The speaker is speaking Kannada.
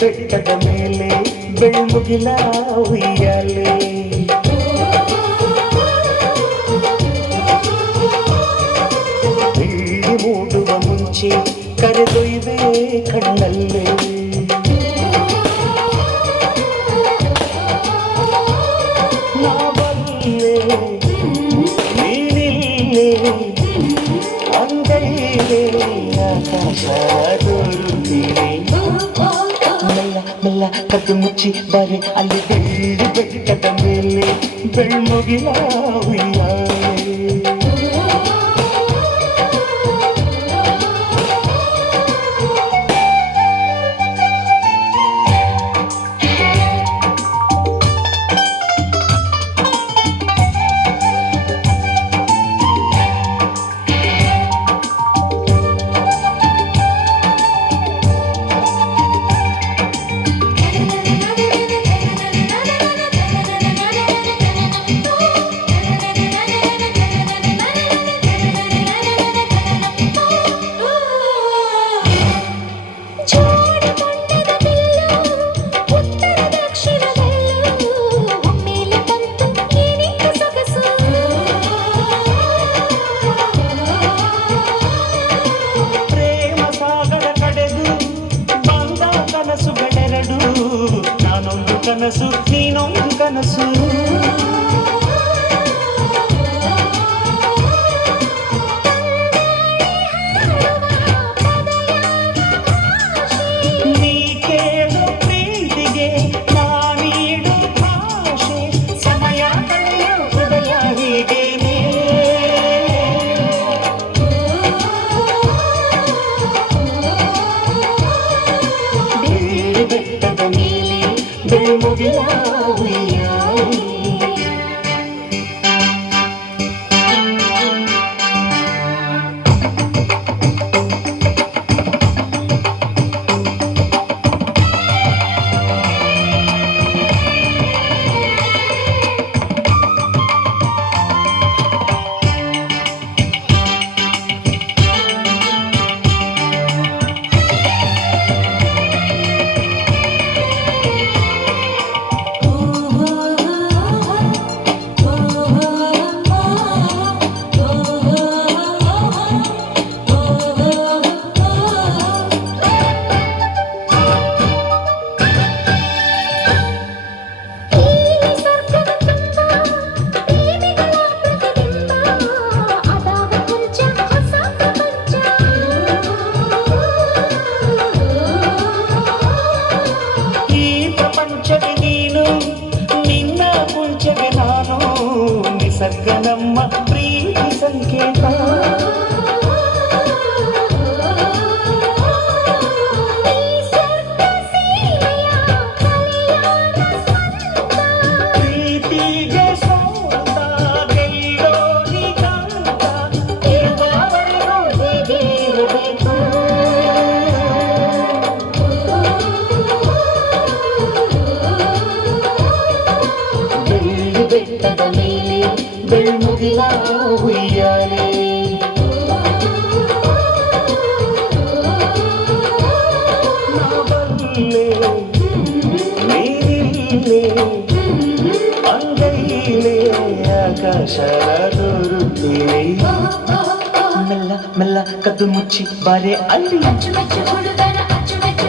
ಬೆಟ್ಟದ ಮೇಲೆ ಬೆಳ್ಮುಗಿಲ ಉಯ್ಯಾಲೆ ಬೆಳ್ಳಿ ಮೂಡುವ ಮುಂಚೆ ಕರೆದೊಯ್ದೆ ಕಣ್ಣಲ್ಲೇ ನಾವಲ್ಲೇ ನೀನಿಲ್ಲೇ ಅಂಗೈಲೇ ಆಕಾಶ ದೊರುತ್ತೀರಿ ಮೆಲ್ಲ ಮೆಲ್ಲ ಕದ್ದು ಮುಚ್ಚಿ ಬಾರೆ ಅಲ್ಲಿ ಬೆಳ್ಳಿ ಬೆಟ್ಟದ ಮೇಲೆ ಬೆಳ್ಮುಗಿಲ ಉಯ್ಯಾಲೆ ನಾನೊಂದು ಕನಸು ನೀನೊಂದು ಕನಸು ನೀ ಕೇಳು ಪ್ರೀತಿಗೆ ನಾನೀಡು ಭಾಷೆ ಸಮಯ ಕಳೆಯೋ ಹೃದಯ ಹೀಗೇನೆ ಬೆಟ್ಟದ ಮೇಲೆ ಬೆಳ್ಮುಗಿಲ ಉಯ್ಯಾಲೆ ನಿಸರ್ಗ ನಮ್ಮ ಪ್ರೀತಿ ಸಂಕೇತ ಪ್ರೀತಿಗೆ ಸೋತ ಗೆಲ್ಲೋ ನಿಗಂತ ಇರುವವರೆಗೂ ಹೀಗೆ ಇರಬೇಕು ಬೆಳ್ಳಿ ಬೆಟ್ಟದ ಮೇಲೆ ಬೆಳ್ಮುಗಿಲ ಉಯ್ಯಾಲೆ ನಾವಲ್ಲೇ ನೀನಿಲ್ಲೇ ಅಂಗೈಲೇ ಆಕಾಶ ದೊರುತ್ತೀರಿ ಮೆಲ್ಲ ಮೆಲ್ಲ ಕದ್ದು ಮುಚ್ಚಿ ಬಾರೆ ಅಲ್ಲಿ ಅಚ್ಚುಮೆಚ್ಚು ಹುಡುಗನ ಅಚ್ಚುಮೆಚ್ಚು